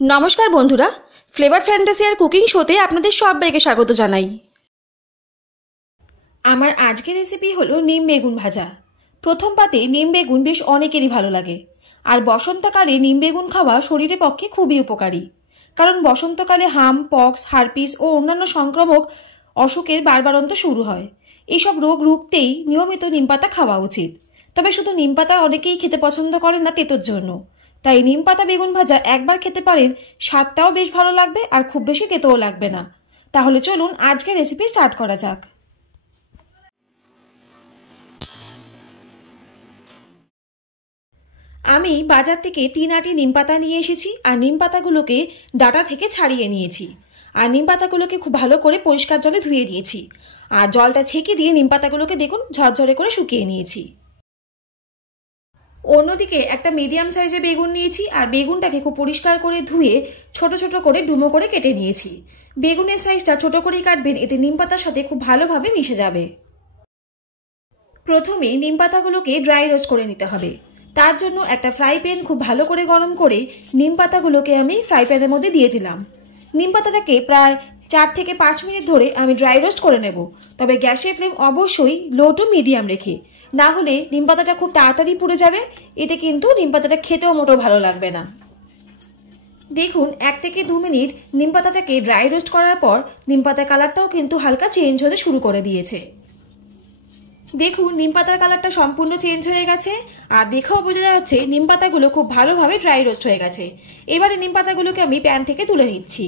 नमस्कार बंधुरा flavour fantasy और कुकिंग शोते आपनादेर सबाइके स्वागत जानाई। आमार आजकेर रेसिपि हलो नीम बेगुन भाजा। प्रथम पाते नीम बेगुन बेश अनेकेरই भालो लागे और बसंतकाले नीम बेगुन खावा शरीरेर पक्षे खूबই उपकारी, कारण बसंतकाले हाम पक्स हार्पिस और अन्यान्य संक्रामक असूकेर बारबारंत शुरू हय। एसब रोग रुखतेई नियमित नीम पाता खावा उचित। तबे शुधु नीम पाता अनेकेई खेते पछंद करेन ना तेतोर जोन्नो, ताई नीम पाता बेगुन भाजा एकबार खेते पारेन, स्वादटाও बेश भालो लागबे और खूब बेशी तेतोও लागबे ना। ताहले चलुन आजकेर रेसिपि स्टार्ट करा जाक। आमी बाजार थेके 3 आटी नीम पाता निये एसेछि और नीम पातागुलोके डाटा थेके छाड़िये नियेछि और नीम पातागुलोके खूब भालो करे परिष्कार जले धुए नियेछि और जलटा छेके दिये नीम पातागुलोके देखुन झरझरे करे शुकिये नियेछि। अन्यदिके एकटा मिडियाम साइजेर बेगुन नियेछि और बेगुनटाके खूब परिष्कार करे धुए छोटो छोटो करे डुमो करे केटे नियेछि। बेगुनेर साइजटा छोटो करेई काटबेन, एते नीम पातार साथे खूब भालोभाबे मिशे जाबे। प्रथमे नीम पातागुलोके ड्राई रोस्ट करे निते हबे। तार जोन्नो एकटा फ्राई पैन खूब भालो करे गरम करे नीम पातागुलोके आमी फ्राई पैनेर मध्ये दिये दिलाम। नीम पाताटाके प्राय 4 থেকে 5 मिनिट धरे आमी ड्राई रोस्ट करे नेब, तबे ग्यासेर फ्लेम अवश्यई लो टू मिडियाम रेखे, ना होले नीम पाताटा खूब ताड़ाताड़ी पुड़े जाबे, एते किन्तु नीम पाताटा खेतेও मोटेও भालो लागबे ना। देखुन 1 থেকে 2 मिनिट नीम पाताटाके ड्राई रोस्ट करार पर नीम पातार कालारटाও किन्तु हालका चेंज होते शुरू करे दिएছে। देखुन नीम पातार कालारटा सम्पूर्ण चेंज হয়ে গেছে আর দেখেও বোঝা যাচ্ছে नीम পাতাগুলো খুব ভালোভাবে ড্রাই রোস্ট হয়ে গেছে। এবারে नीम পাতাগুলোকে আমি প্যান থেকে তুলে নিচ্ছি।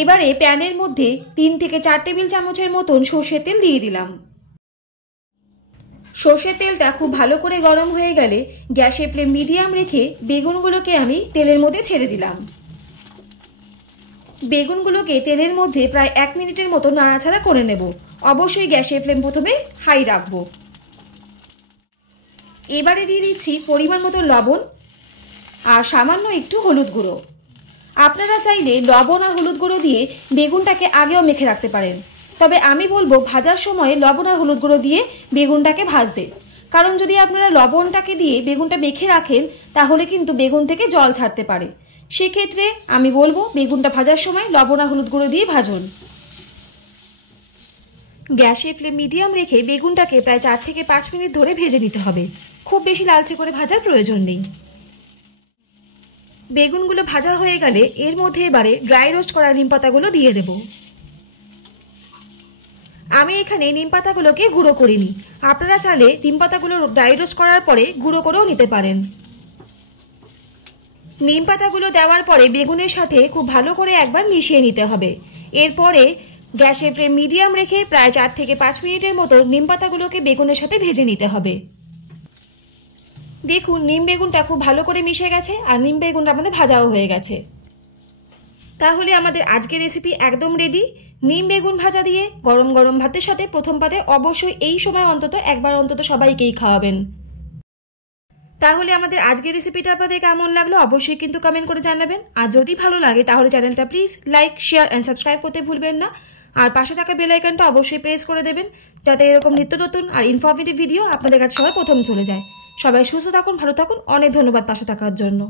এবারে প্যানের মধ্যে 3 থেকে 4 টেবিল চামচের মতন সরষের তেল দিয়ে দিলাম। সরষের তেলটা খুব ভালো করে গরম হয়ে গেলে গ্যাসের ফ্লেম মিডিয়াম রেখে বেগুনগুলোকে আমি তেলের মধ্যে ছেড়ে দিলাম। বেগুনগুলোকে তেলের মধ্যে প্রায় 1 মিনিটের মতো নাড়াচাড়া করে নেব। অবশ্যই গ্যাসের ফ্লেম প্রথমে হাই রাখবো। এবারে দিয়ে দিচ্ছি পরিমাণ মতো লবণ আর সামান্য একটু হলুদ গুঁড়ো। আপনারা চাইলে লবণ আর হলুদ গুঁড়ো দিয়ে বেগুনটাকে আগেও মেখে রাখতে পারেন, তবে আমি বলবো ভাজার সময় লবণ আর হলুদ গুঁড়ো দিয়ে বেগুনটাকে ভাজতে, কারণ যদি আপনারা লবণটাকে দিয়ে বেগুনটা মেখে রাখেন তাহলে কিন্তু বেগুন থেকে জল ছাড়তে পারে। সেক্ষেত্রে আমি বলবো বেগুনটা ভাজার সময় লবণ আর হলুদ গুঁড়ো দিয়ে ভাজুন। গ্যাসের ফ্লেম মিডিয়াম রেখে বেগুনটাকে প্রায় 4 থেকে 5 মিনিট ধরে ভেজে নিতে হবে। খুব বেশি লালচে করে ভাজার প্রয়োজন নেই। বেগুনগুলো ভাজা হয়ে গেলে এর মধ্যে এবারে ড্রাই রোস্ট করা নিম পাতাগুলো দিয়ে দেব। আমি এখানে নিম পাতাগুলোকে গুঁড়ো করিনি, আপনারা চাইলে নিম পাতাগুলো ড্রাই রোস্ট করার পরে গুঁড়ো করেও নিতে পারেন। নিম পাতাগুলো দেওয়ার পরে বেগুনের সাথে খুব ভালো করে একবার মিশিয়ে নিতে হবে। এরপরে গ্যাসের ফ্লেম মিডিয়াম রেখে প্রায় 4 থেকে 5 মিনিটের মতো নিম পাতাগুলোকে বেগুনের সাথে ভেজে নিতে হবে। দেখুন নিম বেগুনটা খুব ভালো করে মিশে গেছে আর নিম বেগুনটা আমাদের ভাজাও হয়ে গেছে। তাহলে আমাদের আজকের রেসিপি একদম রেডি। নিম বেগুন ভাজা দিয়ে গরম গরম ভাতের সাথে প্রথম পাতে অবশ্যই এই সময় অন্তত একবার অন্তত সবাইকেই খাওয়াবেন। তাহলে আমাদের আজকের রেসিপিটা আপনাদের কেমন লাগলো অবশ্যই কিন্তু কমেন্ট করে জানাবেন। আর যদি ভালো লাগে তাহলে চ্যানেলটা please like share and subscribe করতে ভুলবেন না আর পাশে থাকা বেল আইকনটা অবশ্যই প্রেস করে দেবেন, যাতে এরকম নিত্য নতুন আর ইনফরমেটিভ ভিডিও আপনাদের কাছে সবার প্রথম চলে যায়। সবাই সুস্থ থাকুন, ভালো থাকুন। অনেক ধন্যবাদ পাশে থাকার জন্য।